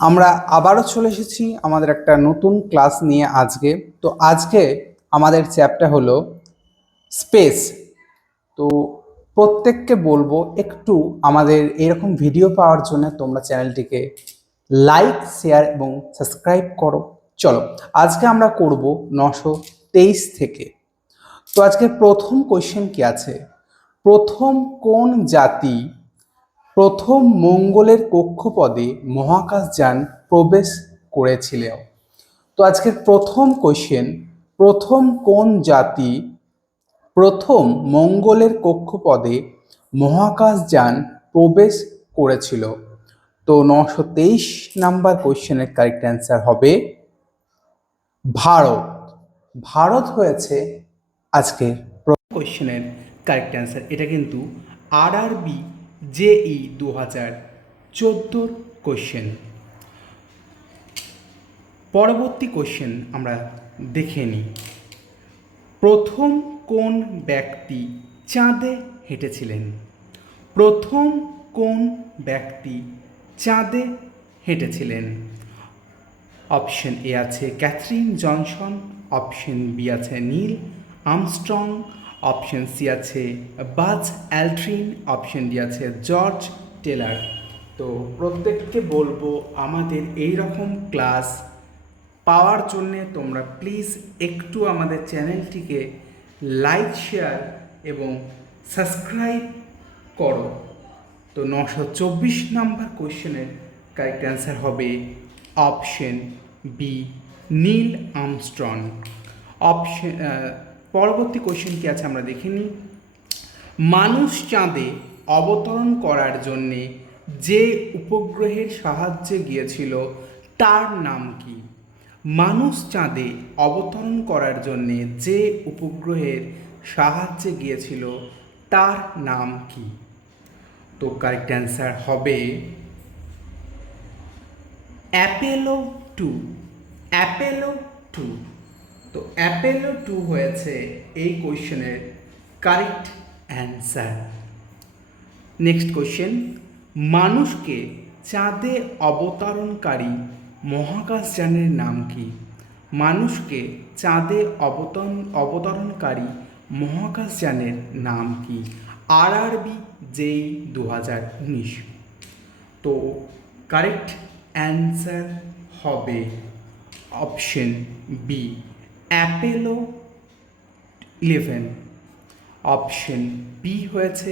আমরা আবারও চলে এসেছি আমাদের একটা নতুন ক্লাস নিয়ে আজকে। তো আজকে আমাদের চ্যাপ্টার হলো স্পেস। তো প্রত্যেককে বলবো একটু আমাদের এরকম ভিডিও পাওয়ার জন্য তোমরা চ্যানেলটিকে লাইক, শেয়ার এবং সাবস্ক্রাইব করো। চলো, আজকে আমরা করব 923 থেকে। তো আজকে প্রথম কোয়েশ্চেন কি আছে, প্রথম কোন জাতি প্রথম মঙ্গলের কক্ষপথে মহাকাশযান প্রবেশ করেছিল? তো আজকের প্রথম কোশ্চেন, প্রথম কোন জাতি প্রথম মঙ্গলের কক্ষপথে মহাকাশযান প্রবেশ করেছিল? তো 923 নাম্বার কোশ্চেনের কারেক্ট অ্যান্সার হবে ভারত। ভারত হয়েছে আজকের প্রথম কোশ্চেনের কারেক্ট অ্যান্সার। এটা কিন্তু RRB JEE 2014 কোশ্চেন। পরবর্তী কোশ্চেন আমরা দেখে নিই। প্রথম কোন ব্যক্তি চাঁদে হেঁটেছিলেন? প্রথম কোন ব্যক্তি চাঁদে হেঁটেছিলেন? অপশন এ আছে ক্যাথরিন জনসন, অপশন বি আছে নীল আর্মস্ট্রং, অপশন সি আছে বাজ অ্যালড্রিন, অপশন ডি আছে জর্জ টেলার। তো প্রত্যেককে বলবো আমাদের এই রকম ক্লাস পাওয়ার জন্যে তোমরা প্লিজ একটু আমাদের চ্যানেলটিকে লাইক, শেয়ার এবং সাবস্ক্রাইব করো। তো 924 নাম্বার কোয়েশ্চেনের কারেক্ট অ্যান্সার হবে option B Neil Armstrong. Option পরবর্তী কোয়েশ্চেন কি আছে আমরা দেখে নিই। মানুষ চাঁদে অবতরণ করার জন্যে যে উপগ্রহের সাহায্যে গিয়েছিল তার নাম কি? মানুষ চাঁদে অবতরণ করার জন্যে যে উপগ্রহের সাহায্যে গিয়েছিল তার নাম কি? তো কারেক্ট অ্যান্সার হবে অ্যাপোলো 2। অ্যাপোলো 2। তো অ্যাপোলো 2 হয়েছে এই কোয়েশ্চেনের কারেক্ট অ্যান্সার। নেক্সট কোয়েশ্চেন, মানুষকে চাঁদে অবতরণকারী মহাকাশযানের নাম কি? মানুষকে চাঁদে অবতরণকারী মহাকাশযানের নাম কি? RRB JEE 2019। তো কারেক্ট অ্যান্সার হবে option B Apollo 11। Option B হয়েছে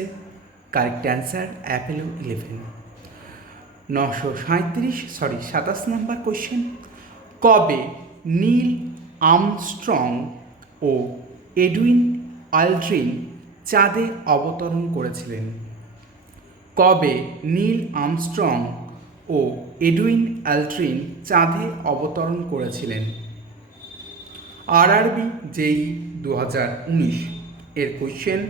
correct answer Apollo 11। 27 number question, কবে নীল আর্মস্ট্রং ও এডুইন অ্যালড্রিন চাঁদে অবতরণ করেছিলেন? কবে নীল আর্মস্ট্রং ও এডুইন অ্যালড্রিন চাঁদে অবতরণ করেছিলেন? RRB JEE 2019 এর কোয়েশ্চেন।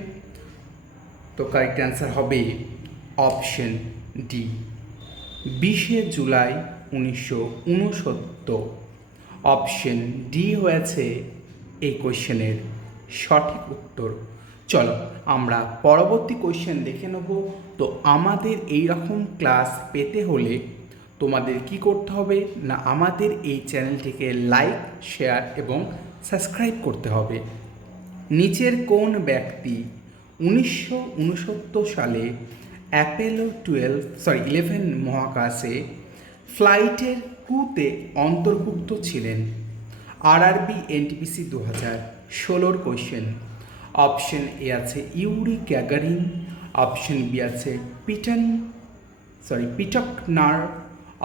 তো কারেক্ট অ্যান্সার হবে option D 20 July 1969। Option D হয়েছে এই কোয়েশ্চেনের সঠিক উত্তর। চলো আমরা পরবর্তী কোয়েশ্চেন দেখে নেব। তো আমাদের এই রকম ক্লাস পেতে হলে তোমাদের কি করতে হবে না, আমাদের এই চ্যানেলটিকে লাইক, শেয়ার এবং সাবস্ক্রাইব করতে হবে। নিচের কোন ব্যক্তি 1969 সালে অ্যাপোলো 11 মহাকাশে ফ্লাইটের ক্রুতে অন্তর্ভুক্ত ছিলেন? RRB NTPC 2016 question. Option A আছে ইউরি গ্যাগারিন, অপশন বি আছে পিটকনার,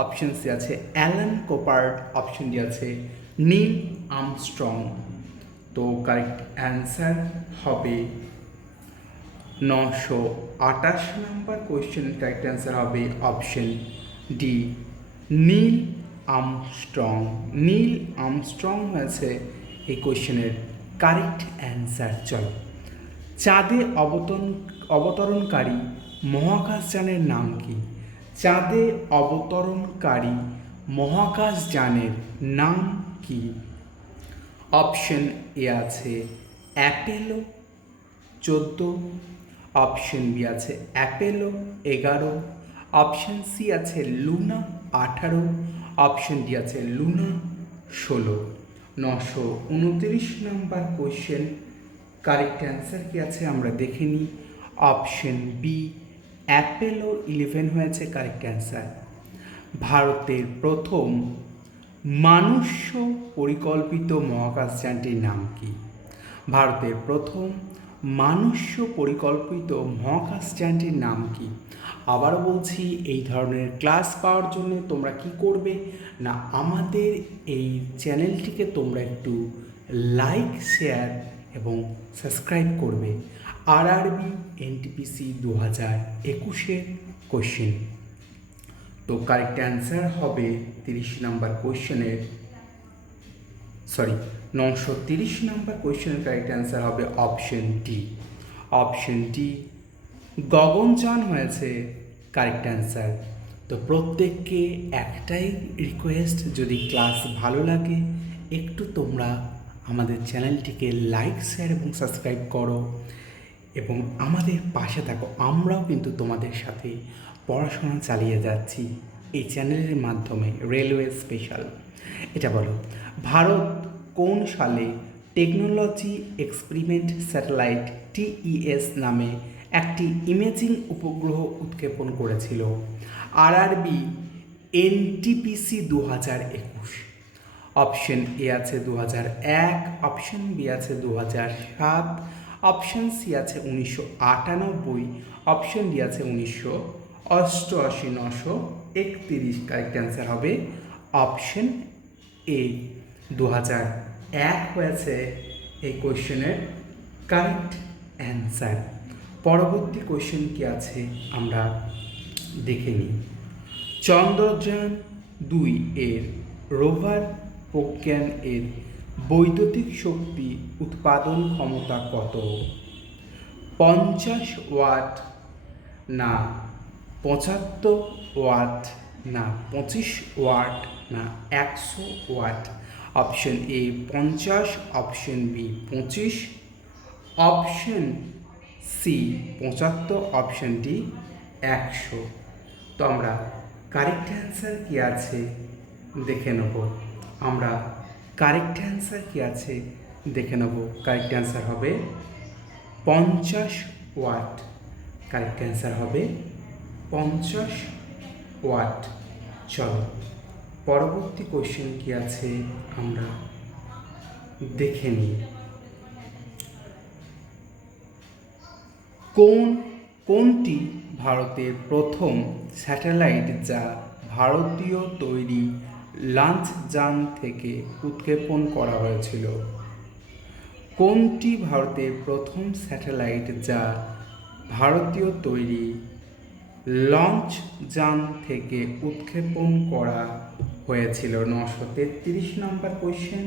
অপশন সি আছে অ্যালান কোপার্ড, অপশন ডি আছে নীল আর্মস্ট্রং। তো কারেক্ট অ্যান্সার হবে 928 নম্বর কোয়েশ্চেনের কারেক্ট অ্যান্সার হবে option D Neil Armstrong. Neil Armstrong হয়েছে এই কোয়েশ্চেনের কারেক্ট অ্যান্সার। চলো, চাঁদে অবতরণকারী মহাকাশযানের নাম কি? চাঁদে অবতরণকারী মহাকাশযানের নাম কি? অপশন এ আছে অ্যাপোলো 14, অপশন বি আছে অ্যাপোলো 11, অপশন সি আছে লুনা 18, অপশন ডি আছে Luna 16। 929 number question, correct answer কি আছে আমরা দেখে নিই। অপশন বি অ্যাপোলো 11 হয়েছে কারেক্ট অ্যান্সার। ভারতের প্রথম মানুষ পরিকল্পিত মহাকাশযানটির নাম কি? ভারতের প্রথম মানুষ পরিকল্পিত মহাকাশযানটির নাম কি? আবার বলছি, এই ধরনের ক্লাস পাওয়ার জন্য তোমরা কি করবে না, আমাদের এই চ্যানেলটিকে তোমরা একটু লাইক, শেয়ার এবং সাবস্ক্রাইব করবে। আরআরবি এনটিপিসি 2021-এর কোশ্চেন। তো কারেক্ট অ্যান্সার হবে 30 নাম্বার কোয়েশ্চেনের 930 নাম্বার কোয়েশ্চেনের কারেক্ট অ্যান্সার হবে option D. Option D Gaganyaan হয়েছে কারেক্ট অ্যান্সার। তো প্রত্যেককে একটাই রিকোয়েস্ট, যদি ক্লাস ভালো লাগে একটু তোমরা আমাদের চ্যানেলটিকে লাইক, শেয়ার এবং সাবস্ক্রাইব করো এবং আমাদের পাশে থাকো। আমরাও কিন্তু তোমাদের সাথে পড়াশোনা চালিয়ে যাচ্ছি এই চ্যানেলের মাধ্যমে। রেলওয়ে স্পেশাল, এটা বলো, ভারত কোন সালে টেকনোলজি এক্সপেরিমেন্ট স্যাটেলাইট TES নামে একটি ইমেজিং উপগ্রহ উৎক্ষেপণ করেছিল? RRB NTPC 2021। অপশন এ আছে 2001, অপশন বি আছে 2007, অপশন সি আছে 1998, অপশন ডি আছে 1988। 931 কারেক্ট অ্যান্সার হবে অপশন এ 2001 হয়েছে এই কোয়েশ্চেনের কারেক্ট অ্যান্সার। পরবর্তী কোয়েশ্চেন কি আছে আমরা দেখে নিই। চন্দ্রযান 2 এর রোভার প্রজ্ঞান এর বৈদ্যুতিক শক্তি উৎপাদন ক্ষমতা কত? 50 ওয়াট না 75 ওয়াট না 25 ওয়াট না 100 watt? Option A 50, option B 25, option C 75, option D 100। তো আমরা কারেক্ট অ্যান্সার কি আছে দেখে নেব। আমরা কারেক্ট অ্যান্সার কি আছে দেখে নেব। কারেক্ট অ্যান্সার হবে 50 ওয়াট। কারেক্ট অ্যান্সার হবে 50 ওয়াট। চলো পরবর্তী কোশ্চেন কি আছে আমরা দেখে নিই। কোনটি ভারতের প্রথম স্যাটেলাইট যা ভারতীয় তৈরি লঞ্চযান থেকে উৎক্ষেপণ করা হয়েছিল? কোনটি ভারতের প্রথম স্যাটেলাইট যা ভারতীয় তৈরি লঞ্চযান থেকে উৎক্ষেপণ করা হয়েছিল? 933 নাম্বার কোয়েশ্চেন।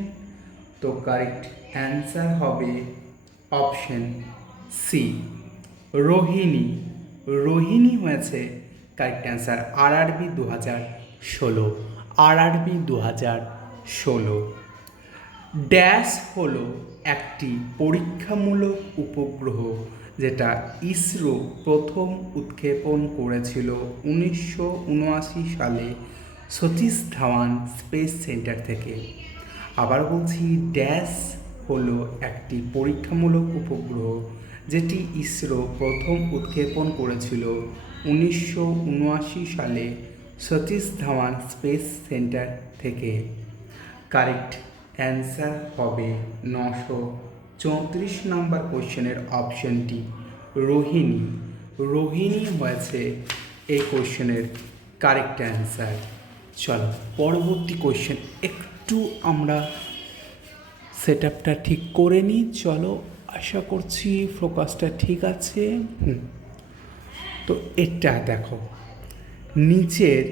তো কারেক্ট অ্যান্সার হবে অপশন সি রোহিণী। রোহিণী হয়েছে correct answer. RRB 2016। RRB 2016। Dash হলো একটি পরীক্ষামূলক উপগ্রহ যেটা ইসরো প্রথম উৎক্ষেপণ করেছিল 1979 সালে সতীশ ধাওয়ান স্পেস সেন্টার থেকে। আবার বলছি, ড্যাশ হলো একটি পরীক্ষামূলক উপগ্রহ যেটি ইসরো প্রথম উৎক্ষেপণ করেছিল 1979 সালে সতীশ ধাওয়ান স্পেস সেন্টার থেকে। কারেক্ট অ্যান্সার হবে 934 নাম্বার কোশ্চেনের অপশনটি রোহিণী। রোহিণী হয়েছে এই কোশ্চেনের কারেক্ট অ্যান্সার। চলো পরবর্তী কোশ্চেন একটু আমরা সেট আপটা ঠিক করে নিই। চলো, আশা করছি ফোকাসটা ঠিক আছে। তো এটা দেখো, নিচের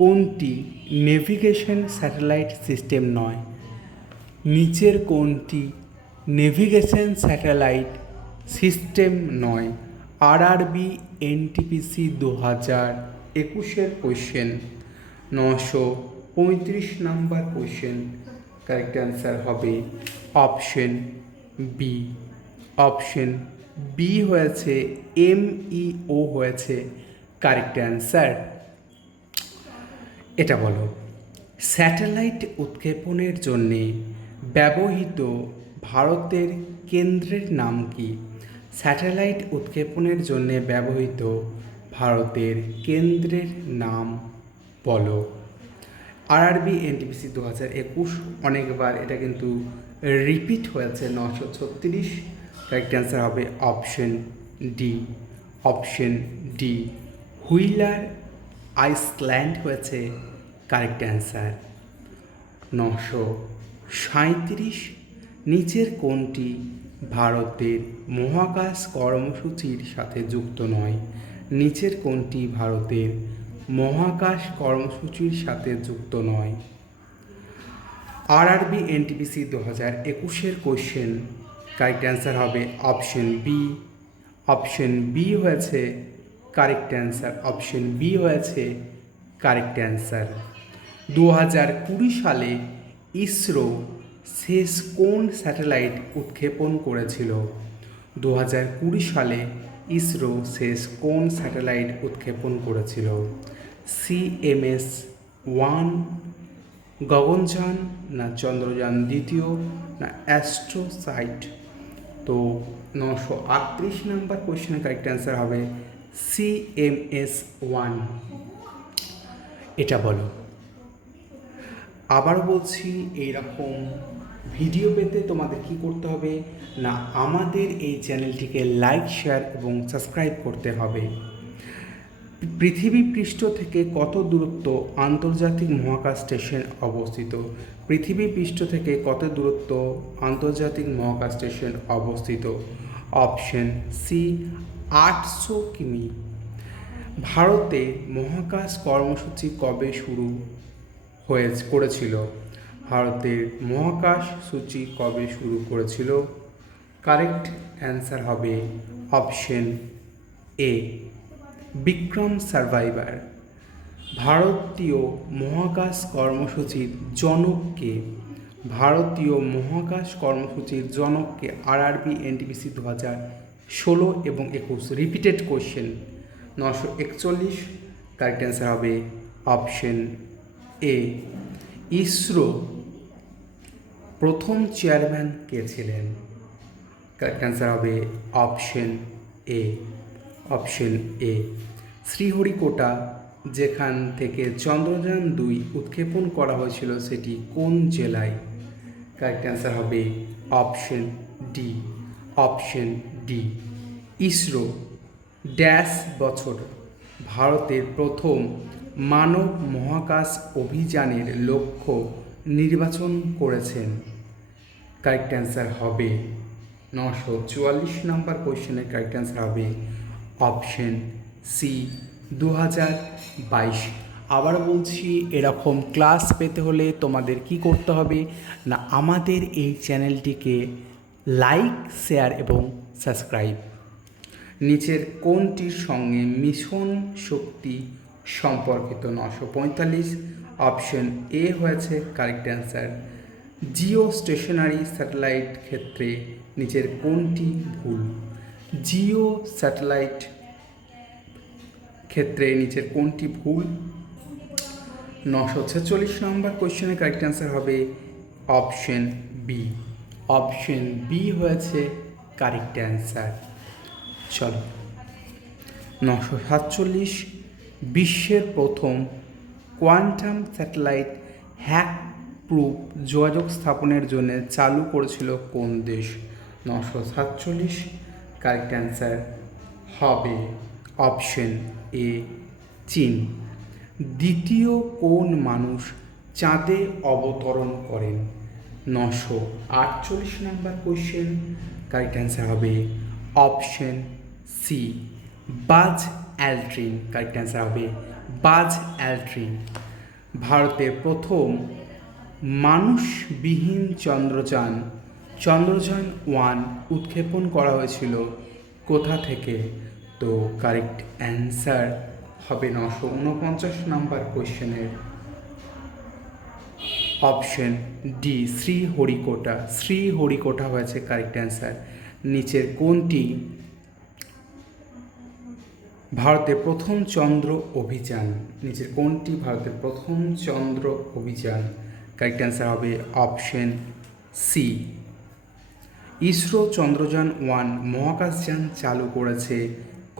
কোনটি নেভিগেশন স্যাটেলাইট সিস্টেম নয়? নিচের কোনটি নেভিগেশন স্যাটেলাইট সিস্টেম নয়? আরআরবি এনটিপিসি 2021-এর question. 935 number question. Correct answer হবে অপশন বি। অপশন বি হয়েছে MEO হয়েছে কারেক্ট অ্যান্সার। এটা বলো, স্যাটেলাইট উৎক্ষেপণের জন্যে ব্যবহৃত ভারতের কেন্দ্রের নাম কি? স্যাটেলাইট উৎক্ষেপণের জন্যে ব্যবহৃত ভারতের কেন্দ্রের নাম বলো। আরআরবি এনটিপিসি 2021 অনেকবার এটা কিন্তু রিপিট হয়েছে, 936। কারেক্ট অ্যান্সার হবে option D. Option D, wheeler Iceland হয়েছে কারেক্ট অ্যান্সার। 937, নিচের কোনটি ভারতের মহাকাশ কর্মসূচির সাথে যুক্ত নয়? নিচের কোনটি ভারতের মহাকাশ কর্মসূচির সাথে যুক্ত নয়? RRB NTPC 2021 question. Correct answer হবে অপশন বি। অপশন বি হয়েছে কারেক্ট অ্যান্সার। অপশন বি হয়েছে কারেক্ট অ্যান্সার। 2020 সালে ইসরো শেষ কোন স্যাটেলাইট উৎক্ষেপণ করেছিল? 2020 সালে ইসরো শেষ কোন স্যাটেলাইট উৎক্ষেপণ করেছিল? CMS-1, গগনযান, না চন্দ্রযান দ্বিতীয়, না অ্যাস্ট্রোসাইট? তো 938 নম্বর কোয়েশ্চেনের কারেক্ট অ্যান্সার হবে CMS-1। এটা বলো। আবার বলছি, এইরকম ভিডিও পেতে তোমাদের কি করতে হবে না, আমাদের এই চ্যানেলটিকে লাইক, শেয়ার এবং সাবস্ক্রাইব করতে হবে। পৃথিবী পৃষ্ঠ থেকে কত দূরত্ব আন্তর্জাতিক মহাকাশ স্টেশন অবস্থিত? পৃথিবী পৃষ্ঠ থেকে কত দূরত্ব আন্তর্জাতিক মহাকাশ স্টেশন অবস্থিত? অপশন সি, 800 কিমি। ভারতে মহাকাশ কর্মসূচি কবে শুরু করেছিল? ভারতের মহাকাশ সূচি কবে শুরু করেছিল? কারেক্ট অ্যান্সার হবে অপশন এ, বিক্রম সার্ভাইভার। ভারতীয় মহাকাশ কর্মসূচির জনককে? ভারতীয় মহাকাশ কর্মসূচির জনককে? আরআরবি এনটিপিসি 2016 এবং 21 রিপিটেড কোয়েশ্চেন। 941। কারেক্ট অ্যান্সার হবে অপশন এ। ইসরো প্রথম চেয়ারম্যান কে ছিলেন? কারেক্ট অ্যান্সার হবে option A. Option A. Sriharikota, যেখান থেকে চন্দ্রযান 2 উৎক্ষেপণ করা হয়েছিল, সেটি কোন জেলায়? কারেক্ট অ্যান্সার হবে option D. Option D. ISRO dash বছর ভারতের প্রথম মানব মহাকাশ অভিযানের লক্ষ্য নির্বাচন করেছেন? কারেক্ট অ্যান্সার হবে 944 নম্বর কোয়েশ্চেনের কারেক্ট অ্যান্সার হবে অপশন সি, 2022। আবার বলছি, এরকম ক্লাস পেতে হলে তোমাদের কি করতে হবে না, আমাদের এই চ্যানেলটিকে লাইক, শেয়ার এবং সাবস্ক্রাইব। নিচের কোনটির সঙ্গে মিশন শক্তি সম্পর্কিত? 945। অপশন এ হয়েছে correct answer. Geostationary satellite ক্ষেত্রে নিচের কোনটি ভুল? জিও স্যাটেলাইট ক্ষেত্রে নিচের কোনটি ভুল? 946 নম্বর কোয়েশ্চেনের কারেক্ট অ্যান্সার হবে অপশন বি। অপশন বি হয়েছে কারেক্ট অ্যান্সার। চলো, 947, বিশ্বের প্রথম কোয়ান্টাম স্যাটেলাইট হ্যাক প্রুফ যোগাযোগ স্থাপনের জন্য চালু করেছিল কোন দেশ? 947। কারেক্ট অ্যান্সার হবে অপশন এ, চীন। দ্বিতীয় কোন মানুষ চাঁদে অবতরণ করেন? 948 নম্বর কোয়েশ্চেন। কারেক্ট অ্যান্সার হবে অপশন সি, বাজ অ্যালড্রিন। কারেক্ট অ্যান্সার হবে বাজ অ্যালড্রিন। ভারতের প্রথম মানুষবিহীন চন্দ্রযান 1 উৎক্ষেপণ করা হয়েছিল কোথা থেকে? তো কারেক্ট অ্যান্সার হবে 949 নম্বর কোয়েশ্চেনের অপশন ডি, শ্রীহরিকোটা। শ্রীহরিকোটা হয়েছে কারেক্ট অ্যান্সার। নিচের কোনটি ভারতের প্রথম চন্দ্র অভিযান নিচের কোনটি ভারতের প্রথম চন্দ্র অভিযান? কারেক্ট অ্যান্সার হবে অপশন সি। ইসরো চন্দ্রযান-1 মহাকাশযান চালু করেছে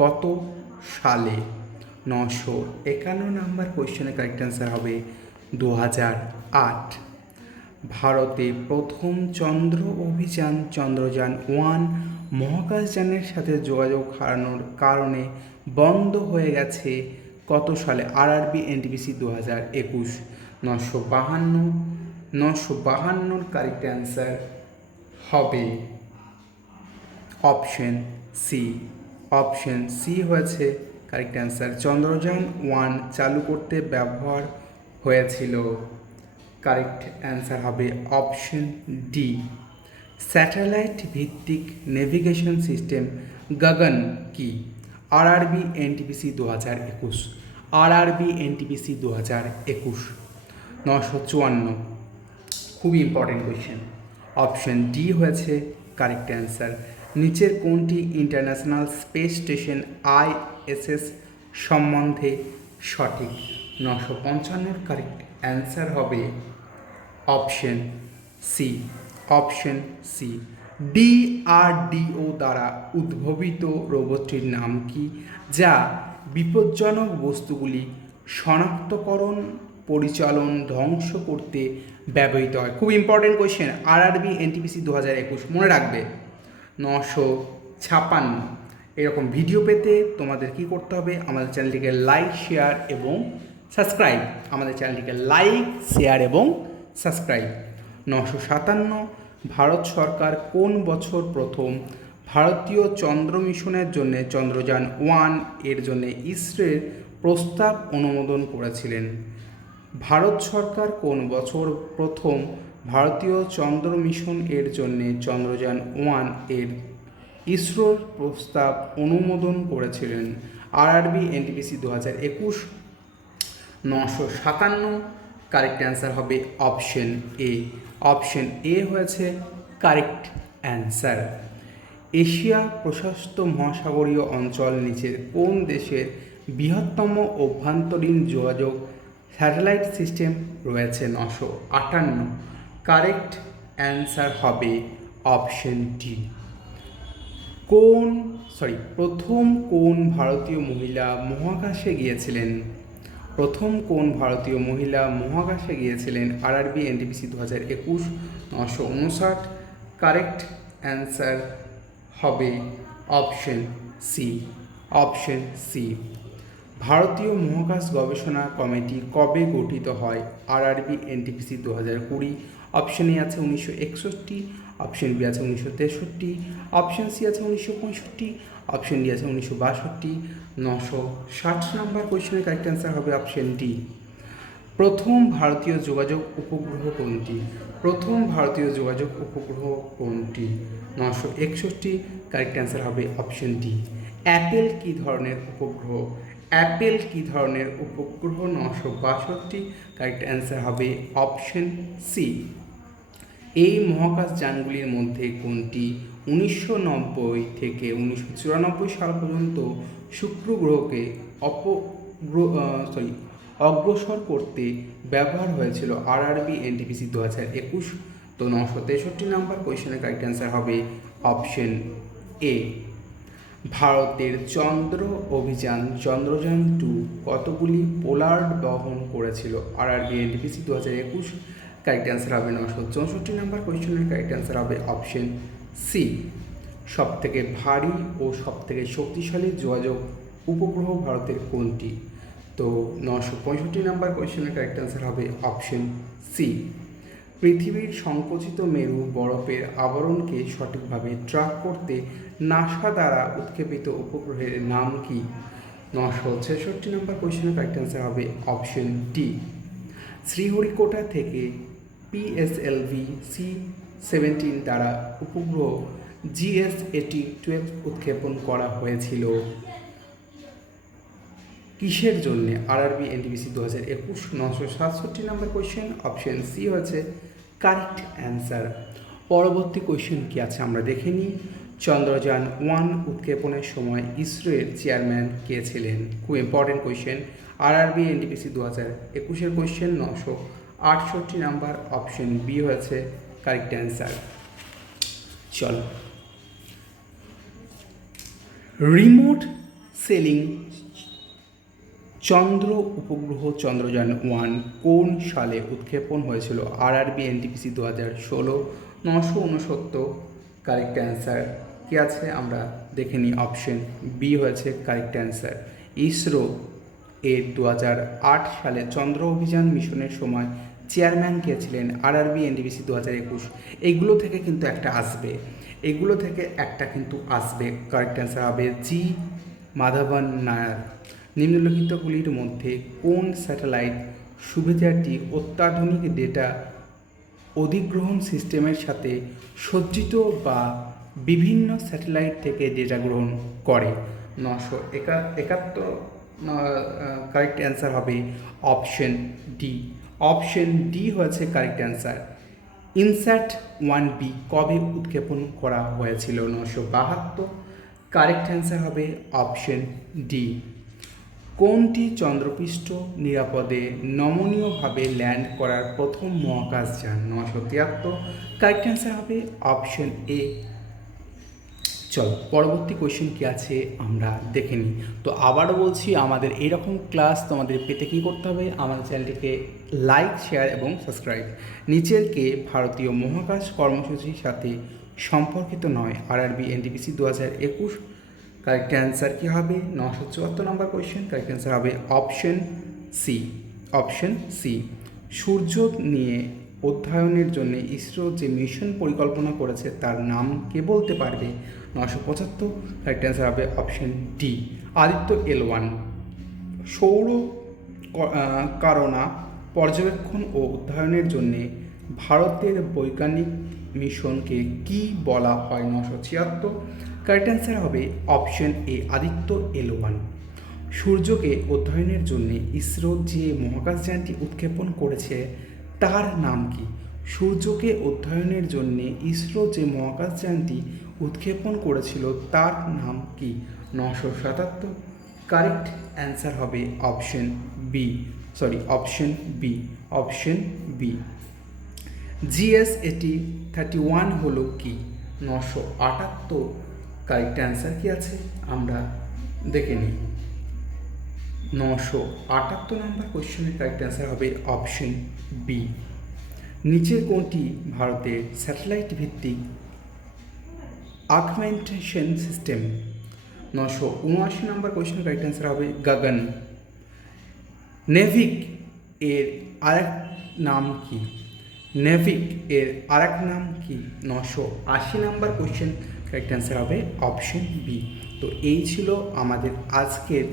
কত সালে? 951 নাম্বার কোয়েশ্চেনের কারেক্ট অ্যান্সার হবে 2008। ভারতে প্রথম চন্দ্র অভিযান চন্দ্রযান-1 মহাকাশযানের সাথে যোগাযোগ হারানোর কারণে বন্ধ হয়ে গেছে কত সালে? RRB NTPC 2021। 952 কারেক্ট অ্যান্সার হবে অপশন সি। অপশন সি হয়েছে কারেক্ট অ্যান্সার। চন্দ্রযান-1 চালু করতে ব্যবহার হয়েছিল, কারেক্ট অ্যান্সার হবে অপশন ডি। স্যাটেলাইট ভিত্তিক নেভিগেশন সিস্টেম গগন কি? RRB NTPC 2021। আরআরবি এনটিপিসি 2021। 954 খুবই ইম্পর্টেন্ট কোয়েশ্চেন। অপশন ডি হয়েছে কারেক্ট অ্যান্সার। নিচের কোনটি ইন্টারন্যাশনাল স্পেস স্টেশন আইএসএস সম্বন্ধে সঠিক? 955 কারেক্ট অ্যান্সার হবে option C. Option C. DRDO দ্বারা উদ্ভাবিত রোবটটির নাম কি, যা বিপজ্জনক বস্তুগুলি শনাক্তকরণ, পরিচালন, ধ্বংস করতে ব্যবহৃত হয়? খুব ইম্পর্টেন্ট কোয়েশ্চেন। আরআরবি এনটিপিসি 2021 মনে রাখবে। 956 এরকম ভিডিও পেতে তোমাদের কি করতে হবে? আমাদের চ্যানেলটিকে লাইক, শেয়ার এবং সাবস্ক্রাইব। আমাদের চ্যানেলটিকে লাইক, শেয়ার এবং সাবস্ক্রাইব। 957 ভারত সরকার কোন বছর প্রথম ভারতীয় চন্দ্র মিশনের জন্য চন্দ্রযান-1 এর জন্য ইসরোর প্রস্তাব অনুমোদন করেছিলেন? ভারত সরকার কোন বছর প্রথম ভারতীয় চন্দ্র মিশন এর জন্য চন্দ্রযান-1 এর ইসরোর প্রস্তাব অনুমোদন করেছিলেন? RRB NTPC 2021। 957 কারেক্ট অ্যান্সার হবে অপশন এ। অপশন এ হয়েছে কারেক্ট অ্যান্সার। এশিয়া প্রশান্ত মহাসাগরীয় অঞ্চল নিচের কোন দেশের বৃহত্তম অভ্যন্তরীণ যোগাযোগ স্যাটেলাইট সিস্টেম রয়েছে? 958 কারেক্ট অ্যান্সার হবে অপশন ডি। প্রথম কোন ভারতীয় মহিলা মহাকাশে গিয়েছিলেন? প্রথম কোন ভারতীয় মহিলা মহাকাশে গিয়েছিলেন? RRB NTPC 2021। 959 কারেক্ট অ্যান্সার হবে অপশন সি। Option C. ভারতীয় মহাকাশ গবেষণা কমিটি কবে গঠিত হয়? RRB NTPC 2020। অপশন এ আছে 1961, অপশন বি আছে 1963, অপশন সি আছে 1965, অপশন ডি আছে 1962। 960 নাম্বার কোয়েশ্চেনের কারেক্ট অ্যান্সার হবে অপশন ডি। প্রথম ভারতীয় যোগাযোগ উপগ্রহ কোনটি? প্রথম ভারতীয় যোগাযোগ উপগ্রহ কোনটি? 961 কারেক্ট অ্যান্সার হবে অপশন ডি। অ্যাপেল কী ধরনের উপগ্রহ? অ্যাপেল কী ধরনের উপগ্রহ? 962 কারেক্ট অ্যান্সার হবে অপশন সি। এই মহাকাশযানগুলির মধ্যে কোনটি 1990 থেকে 1994 সাল পর্যন্ত শুক্র গ্রহকে অগ্রসর করতে ব্যবহার হয়েছিল? RRB NTPC 2021। তো 963 নাম্বার কোয়েশ্চেনের কারেক্ট অ্যান্সার হবে অপশন এ। ভারতের চন্দ্র অভিযান চন্দ্রযান-2 কতগুলি পোলার্ড বহন করেছিল? RRB NTPC 2021। কারেক্ট অ্যান্সার হবে 964 নাম্বার কোয়েশ্চেনের কারেক্ট অ্যান্সার হবে অপশন সি। সবথেকে ভারী ও সবথেকে শক্তিশালী যোগাযোগ উপগ্রহ ভারতের কোনটি? তো 965 নাম্বার কোয়েশ্চেনের কারেক্ট অ্যান্সার হবে অপশন সি। পৃথিবীর সংকুচিত মেরু বরফের আবরণকে সঠিকভাবে ট্র্যাক করতে নাসা দ্বারা উৎক্ষেপিত উপগ্রহের নাম কি? 966 নাম্বার কোয়েশ্চেনের কারেক্ট অ্যান্সার হবে অপশন ডি। শ্রীহরিকোটা থেকে পিএসএলভি C-17 দ্বারা উপগ্রহ GS-8012 উৎক্ষেপণ করা হয়েছিল কিসের জন্যে? RRB NTPC 2021। 967 number question option C হচ্ছে কারেক্ট অ্যান্সার। পরবর্তী কোয়েশ্চেন কি আছে আমরা দেখে নিই। চন্দ্রযান-1 উৎক্ষেপণের সময় ইসরোর চেয়ারম্যান কে ছিলেন? খুব ইম্পর্টেন্ট কোয়েশ্চেন। আরআরবি এনটিপিসি 2021-এর কোয়েশ্চেন। 968 নাম্বার, অপশন বি হয়েছে কারেক্ট অ্যান্সার। চলো, রিমোট সেলিং চন্দ্র উপগ্রহ চন্দ্রযান-1 কোন সালে উৎক্ষেপণ হয়েছিল? RRB NTPC 2016। 969 correct answer. কি আছে আমরা দেখে নিই। অপশন বি হয়েছে কারেক্ট অ্যান্সার। ইসরো এর 2008 সালে চন্দ্র অভিযান মিশনের সময় চেয়ারম্যান কে ছিলেন? RRB NTPC 2021। এইগুলো থেকে কিন্তু একটা আসবে, এগুলো থেকে একটা কিন্তু আসবে। কারেক্ট অ্যান্সার হবে জি মাধবন নায়ার। নিম্নলিখিতগুলির মধ্যে কোন স্যাটেলাইট সুবিধাটি অত্যাধুনিক ডেটা অধিগ্রহণ সিস্টেমের সাথে সজ্জিত বা বিভিন্ন স্যাটেলাইট থেকে ডেটা গ্রহণ করে? 971 কারেক্ট অ্যান্সার হবে অপশন ডি। অপশন ডি হয়েছে কারেক্ট অ্যান্সার। ইনস্যাট 1B কবে উৎক্ষেপণ করা হয়েছিল? 972। কারেক্ট অ্যান্সার হবে অপশন ডি। কোনটি চন্দ্রপৃষ্ঠ নিরাপদে নমনীয়ভাবে ল্যান্ড করার প্রথম মহাকাশযান? 973। কারেক্ট অ্যান্সার হবে অপশন এ। চলো, পরবর্তী কোয়েশ্চেন কী আছে আমরা দেখে নিই। তো আবারও বলছি, আমাদের এরকম ক্লাস তোমাদের পেতে কী করতে হবে? আমাদের চ্যানেলটিকে লাইক, শেয়ার এবং সাবস্ক্রাইব। নিচের কে ভারতীয় মহাকাশ কর্মসূচির সাথে সম্পর্কিত নয়? RRB NTPC 2021। কারেক্ট অ্যান্সার কী হবে? 974 নম্বর কোয়েশ্চেন। কারেক্ট অ্যান্সার হবে অপশন সি। Option C. সূর্য নিয়ে অধ্যয়নের জন্য ইসরো যে মিশন পরিকল্পনা করেছে তার নাম কে বলতে পারবে? 975। কারেক্ট অ্যান্সার হবে অপশন ডি আদিত্য L1। সৌর কারণা পর্যবেক্ষণ ও অধ্যয়নের জন্য ভারতের বৈজ্ঞানিক মিশনকে কি বলা হয়? 976। কারেক্ট অ্যান্সার হবে অপশন এ আদিত্য L1। সূর্যকে অধ্যয়নের জন্য ইসরো যে মহাকাশযানটি উৎক্ষেপণ করেছে তার নাম কি? সূর্যকে অধ্যয়নের জন্য ইসরো যে মহাকাশযানটি উৎক্ষেপণ করেছিল তার নাম কি? 977। কারেক্ট অ্যান্সার হবে option B, option B. Option B. GS-8031 হলো কি? 978। কারেক্ট অ্যান্সার কি আছে আমরা দেখে নিই। 978 নম্বর কোয়েশ্চেনের কারেক্ট অ্যান্সার হবে অপশন বি। নিচের কোনটি ভারতের স্যাটেলাইট ভিত্তিক অগমেন্টেশন সিস্টেম? 979 নম্বর কোয়েশ্চেনের কারেক্ট অ্যান্সার হবে গগন। নেভিক এর আরেক নাম কি? নেভিক এর আরেক নাম কি? 980 নম্বর কোয়েশ্চেন। কারেক্ট অ্যান্সার হবে অপশন বি। তো এই ছিল আমাদের আজকের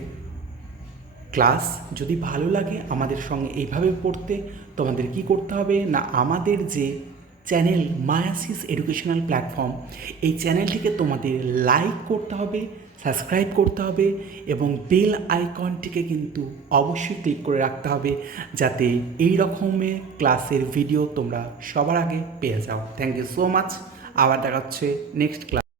ক্লাস। যদি ভালো লাগে আমাদের সঙ্গে এইভাবে পড়তে, তোমাদের কি করতে হবে না, আমাদের যে চ্যানেল মায়াসিস এডুকেশনাল প্ল্যাটফর্ম, এই চ্যানেলটিকে তোমাদের লাইক করতে হবে, সাবস্ক্রাইব করতে হবে এবং বেল আইকনটিকে কিন্তু অবশ্যই ক্লিক করে রাখতে হবে যাতে এই রকমের ক্লাসের ভিডিও তোমরা সবার আগে পেয়ে যাও। Thank you so much. আবার দেখা হচ্ছে নেক্সট ক্লাস।